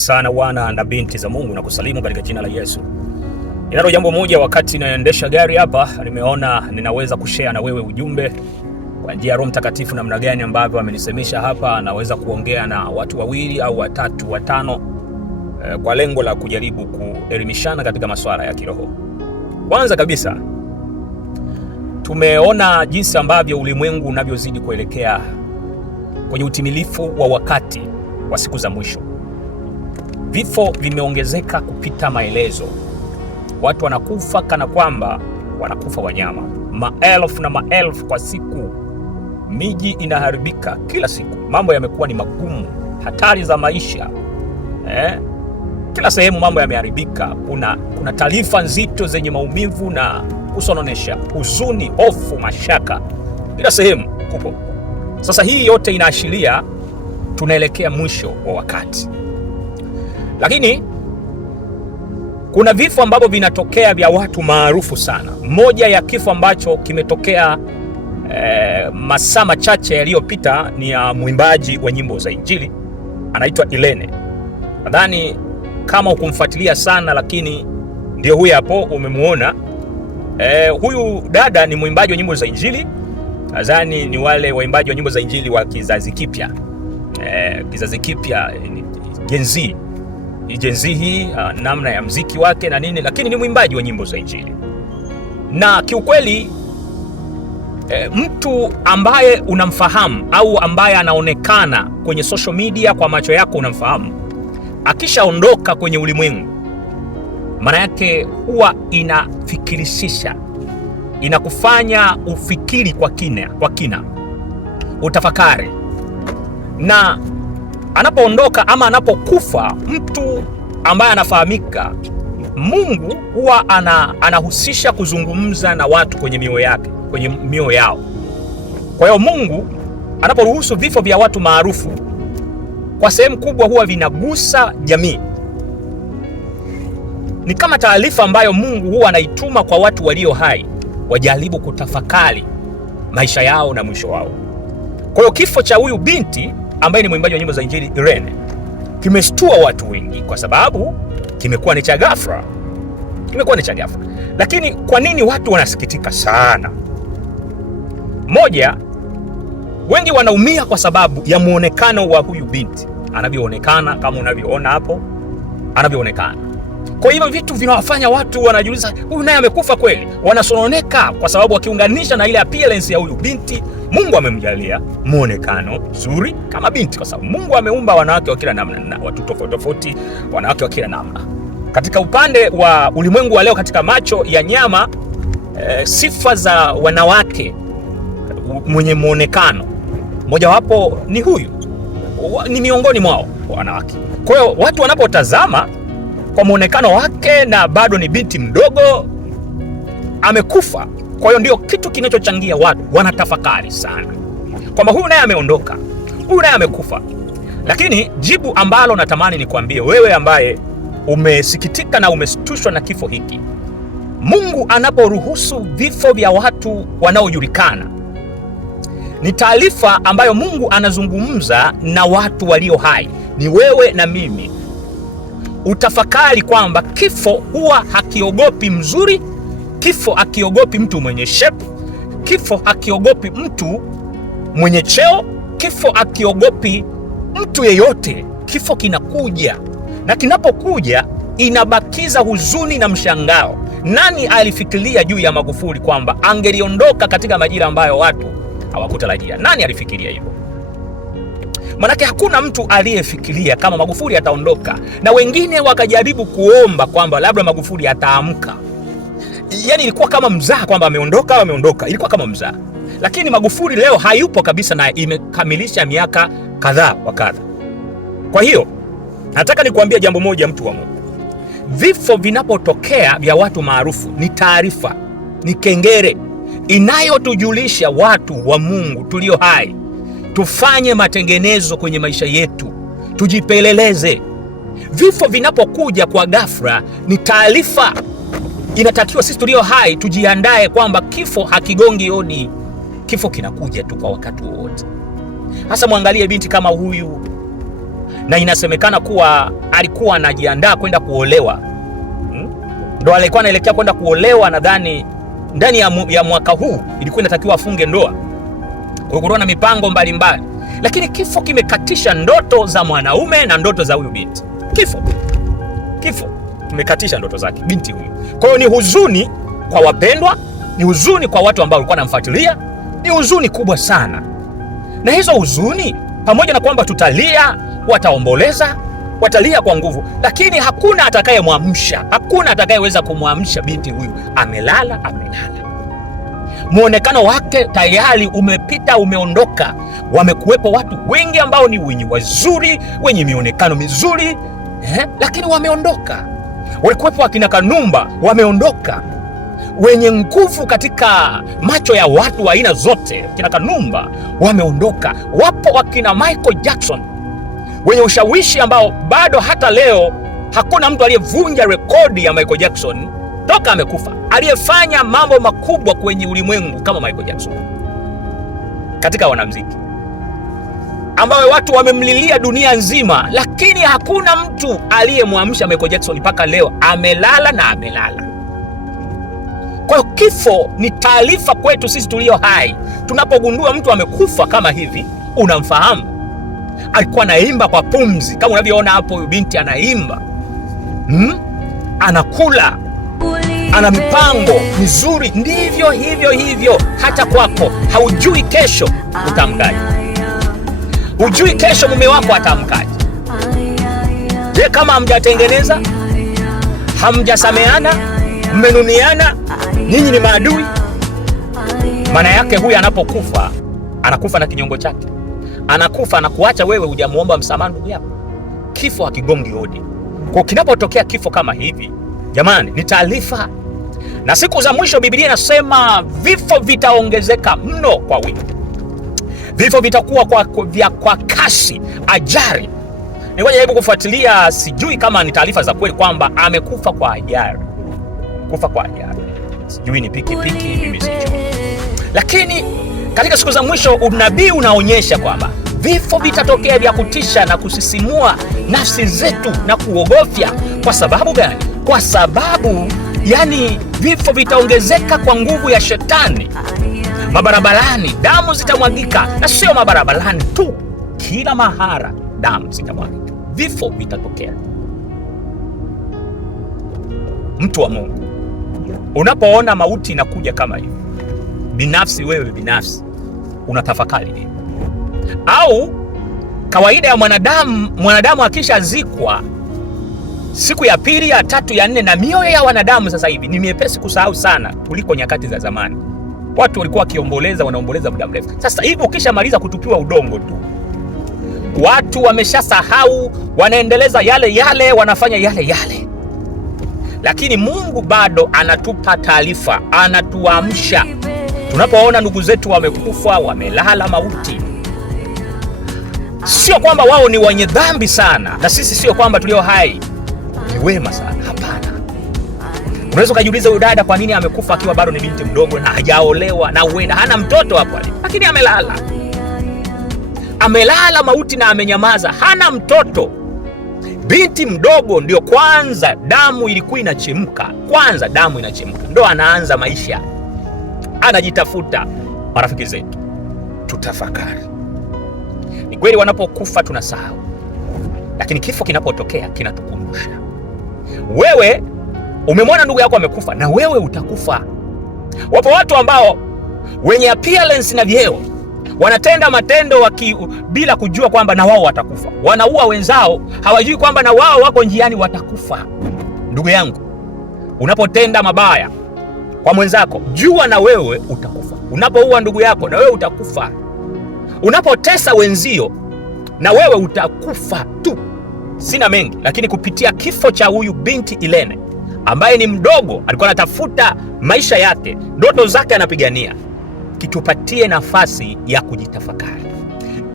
Sana wana na binti za Mungu na kusalimu katika jina la Yesu. Ninalo jambo moja, wakati naendesha gari hapa, nimeona ninaweza kushare na wewe ujumbe kwa njia ya Roho Mtakatifu, namna gani ambavyo amenisemesha hapa naweza kuongea na watu wawili au watatu watano kwa lengo la kujaribu kuelimishana katika masuala ya kiroho. Kwanza kabisa, tumeona jinsi ambavyo ulimwengu unavyozidi kuelekea kwenye utimilifu wa wakati wa siku za mwisho. Vifo vimeongezeka kupita maelezo. Watu wanakufa kana kwamba wanakufa wanyama, maelfu na maelfu kwa siku. Miji inaharibika kila siku, mambo yamekuwa ni magumu, hatari za maisha kila sehemu mambo yameharibika. Kuna taarifa nzito zenye maumivu na kusononesha, huzuni, hofu, mashaka, kila sehemu kupo. Sasa hii yote inaashiria tunaelekea mwisho wa wakati. Lakini kuna vifo ambavyo vinatokea vya watu maarufu sana. Moja ya kifo ambacho kimetokea masaa machache yaliyopita ni ya mwimbaji wa nyimbo za Injili, anaitwa Irene. Nadhani kama ukumfuatilia sana, lakini ndio huyu hapo umemuona. Huyu dada ni mwimbaji wa nyimbo za Injili. Nadhani ni wale waimbaji wa nyimbo za Injili wa kizazi kipya. Kizazi kipya, Gen Z hii, namna ya mziki wake na nini, lakini ni mwimbaji wa nyimbo za Injili. Na kiukweli mtu ambaye unamfahamu au ambaye anaonekana kwenye social media kwa macho yako unamfahamu, akishaondoka kwenye ulimwengu, maana yake huwa inafikirisisha, inakufanya ufikiri kwa kina, utafakari. Na anapoondoka ama anapokufa mtu ambaye anafahamika, Mungu huwa anahusisha kuzungumza na watu kwenye mioyo yao. Kwa hiyo Mungu anaporuhusu vifo vya watu maarufu, kwa sehemu kubwa huwa vinagusa jamii. Ni kama taarifa ambayo Mungu huwa anaituma kwa watu walio hai, wajaribu kutafakari maisha yao na mwisho wao. Kwa hiyo kifo cha huyu binti ambaye ni mwimbaji wa nyimbo za Injili Irene kimeshtua watu wengi, kwa sababu kimekuwa ni cha ghafla. Lakini kwa nini watu wanasikitika sana? Moja, wengi wanaumia kwa sababu ya muonekano wa huyu binti, anavyoonekana, kama unavyoona hapo anavyoonekana. Kwa hivyo vitu vinawafanya watu wanajiuliza, huyu naye amekufa kweli? Wanasononeka kwa sababu wakiunganisha na ile appearance ya huyu binti. Mungu amemjalia muonekano mzuri kama binti, kwa sababu Mungu ameumba wanawake wa kila namna na watu tofauti, wanawake wa kila namna. Katika upande wa ulimwengu wa leo, katika macho ya nyama, sifa za wanawake mwenye muonekano mojawapo ni huyu, ni miongoni mwao wanawake. Kwa hiyo watu wanapotazama kwa muonekano wake na bado ni binti mdogo, amekufa. Kwa hiyo ndio kitu kinachochangia watu wanatafakari sana kwamba huyu naye ameondoka, huyu naye amekufa. Lakini jibu ambalo natamani nikwambie wewe ambaye umesikitika na umeshtushwa na kifo hiki, Mungu anaporuhusu vifo vya watu wanaojulikana, ni taarifa ambayo Mungu anazungumza na watu walio hai, ni wewe na mimi. Utafakari kwamba kifo huwa hakiogopi mzuri, kifo hakiogopi mtu mwenye shape, kifo hakiogopi mtu mwenye cheo, kifo hakiogopi mtu yeyote. Kifo kinakuja, na kinapokuja inabakiza huzuni na mshangao. Nani alifikiria juu ya Magufuli kwamba angeliondoka katika majira ambayo watu hawakutarajia? Nani alifikiria hivyo? Manake hakuna mtu aliyefikiria kama Magufuli ataondoka, na wengine wakajaribu kuomba kwamba labda Magufuli ataamka. Yani ilikuwa kama mzaha kwamba ameondoka, ilikuwa kama mzaha. Lakini Magufuli leo hayupo kabisa, na imekamilisha miaka kadhaa wa kadha. Kwa hiyo nataka nikuambia jambo moja, mtu wa Mungu. Vifo vinapotokea vya watu maarufu ni taarifa, ni kengele inayotujulisha watu wa Mungu tulio hai tufanye matengenezo kwenye maisha yetu, tujipeleleze. Vifo vinapokuja kwa ghafla ni taarifa. Inatakiwa sisi tulio hai tujiandae kwamba kifo hakigongi hodi, kifo kinakuja tu kwa wakati wote. Hasa mwangalie binti kama huyu, na inasemekana kuwa alikuwa anajiandaa kwenda kuolewa. Ndo alikuwa anaelekea kwenda kuolewa, nadhani ndani ya mwaka huu ilikuwa inatakiwa afunge ndoa. Kwa hiyo na mipango mbalimbali, lakini kifo kimekatisha ndoto za mwanaume na ndoto za huyu binti. Kifo kimekatisha ndoto zake binti huyu. Kwa hiyo ni huzuni kwa wapendwa, ni huzuni kwa watu ambao walikuwa wanamfuatilia, ni huzuni kubwa sana. Na hizo huzuni, pamoja na kwamba tutalia, wataomboleza, watalia kwa nguvu, lakini hakuna atakayemwamsha, hakuna atakayeweza kumwamsha binti huyu. Amelala. Muonekano wake tayari umepita, umeondoka. Wamekuwepo watu wengi ambao ni wenye wazuri, wenye mionekano mizuri, lakini wameondoka. Walikuwepo akina Kanumba, wameondoka. Wenye nguvu katika macho ya watu wa aina zote, akina Kanumba wameondoka. Wapo akina Michael Jackson wenye ushawishi ambao bado hata leo hakuna mtu aliyevunja rekodi ya Michael Jackson toka amekufa, aliyefanya mambo makubwa kwenye ulimwengu kama Michael Jackson katika wanamuziki, ambao watu wamemlilia dunia nzima, lakini hakuna mtu aliyemwamsha Michael Jackson mpaka leo. Amelala. Kwa hiyo kifo ni taarifa kwetu sisi tulio hai. Tunapogundua mtu amekufa kama hivi, unamfahamu. Alikuwa anaimba kwa pumzi, kama unavyoona hapo, binti anaimba, anakula, ana mipango mizuri. Ndivyo hivyo hata kwako. Haujui kesho utamkaje, hujui kesho mume wako atamkaje. Je, kama hamjatengeneza, hamjasameana, mmenuniana, nyinyi ni maadui? Maana yake huyu anapokufa, anakufa na kinyongo chake, anakufa na kuacha wewe hujamuomba msamaha ndugu yako. Kifo hakigongi hodi. Kwa kinapotokea kifo kama hivi, jamani, ni taarifa. Na siku za mwisho Biblia inasema vifo vitaongezeka mno kwa wingi. Vifo vitakuwa kwa kasi, ajali. Ngoja jaribu kufuatilia, sijui kama ni taarifa za kweli kwamba amekufa kwa ajali. Sijui ni pikipiki, mimi sijui. Lakini katika siku za mwisho unabii unaonyesha kwamba vifo vitatokea vya kutisha na kusisimua nafsi zetu na kuogofya. Kwa sababu gani? Kwa sababu vifo vitaongezeka kwa nguvu ya shetani. Mabarabarani damu zitamwagika, na sio mabarabarani tu, kila mahara damu zitamwagika. Vifo vitatokea. Mtu wa Mungu, unapoona mauti inakuja kama hivi, wewe binafsi unatafakari nini? Au kawaida ya mwanadamu akishazikwa, siku ya pili, ya tatu, ya nne, na mioyo ya wanadamu sasa hivi ni miepesi kusahau sana kuliko nyakati za zamani. Watu walikuwa wakiomboleza, wanaomboleza muda mrefu. Sasa hivi ukishamaliza kutupiwa udongo tu, watu wameshasahau, wanaendeleza yale, wanafanya yale. Lakini Mungu bado anatupa taarifa, anatuamsha. Tunapoona ndugu zetu wamekufa, wamelala mauti, sio kwamba wao ni wenye dhambi sana, na sisi sio kwamba tulio hai ni wema sana. Hapana. Unaweza ukajiuliza, huyu dada kwa nini amekufa akiwa bado ni binti mdogo na hajaolewa na huenda hana mtoto hapo alipo, lakini amelala mauti na amenyamaza, hana mtoto. Binti mdogo ndio kwanza damu ilikuwa inachemka, ndo anaanza maisha, anajitafuta. Marafiki zetu, tutafakari. Ni kweli wanapokufa tunasahau, lakini kifo kinapotokea kinatukumbusha. Wewe umemwona ndugu yako amekufa, na wewe utakufa. Wapo watu ambao wenye appearance na vyeo wanatenda matendo bila kujua kwamba na wao watakufa. Wanaua wenzao, hawajui kwamba na wao wako njiani watakufa. Ndugu yangu, unapotenda mabaya kwa mwenzako, jua na wewe utakufa. Unapoua ndugu yako, na wewe utakufa. Unapotesa wenzio, na wewe utakufa tu. Sina mengi, lakini kupitia kifo cha huyu binti Irene ambaye ni mdogo, alikuwa anatafuta maisha yake, ndoto zake anapigania, kitupatie nafasi ya kujitafakari.